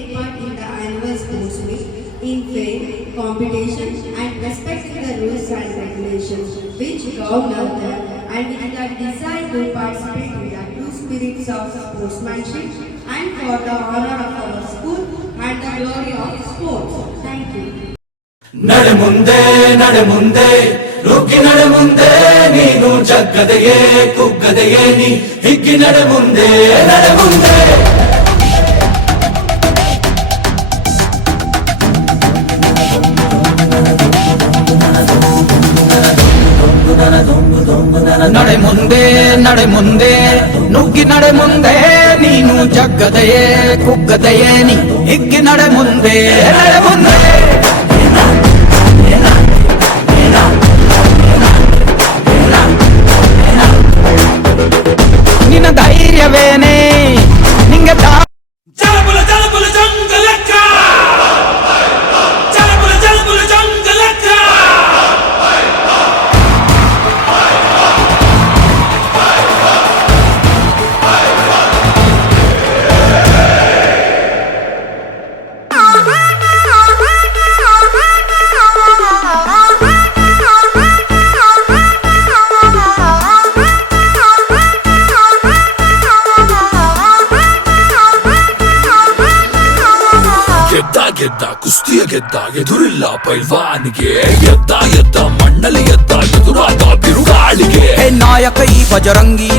take part in the annual sports meet in fair, competition and respecting the rules and regulations which govern them, and with the desire to participate in the true spirits of sportsmanship and for the honor of our school and the glory of sports. Thank you. ನಡೆ ಮುಂದೆ ನುಗ್ಗಿ ನಡೆ ಮುಂದೆ ನೀನು ಜಗ್ಗದೆಯೇ ಕುಗ್ಗದೆಯೇ ನೀ ಹಿಗ್ಗಿ ನಡೆ ಮುಂದೆ ನಡೆ ಮುಂದೆ ನುಗ್ಗಿ ನಡೆ ಮುಂದೆ ನೀನು ಜಗ್ಗದೆಯೇ ಕುಗ್ಗದೆಯೇ ನೀ ಹಿಗ್ಗಿ ನಡೆ ಮುಂದೆ ನಿನ್ನ ಧೈರ್ಯವೇನೆ ನಿಂಗೆ ಗೆದ್ದ ಕುಸ್ತಿಯ ಗೆದ್ದ ಎದುರಿಲ್ಲ ಪೈಲ್ವಾನಿಗೆ ಎದ್ದ ಮಣ್ಣಲ್ಲಿ ಎದ್ದ ಎದುರಾದ ಬಿರುಗಾಳಿಗೆ ನಾಯಕ ಈ ಬಜರಂಗಿ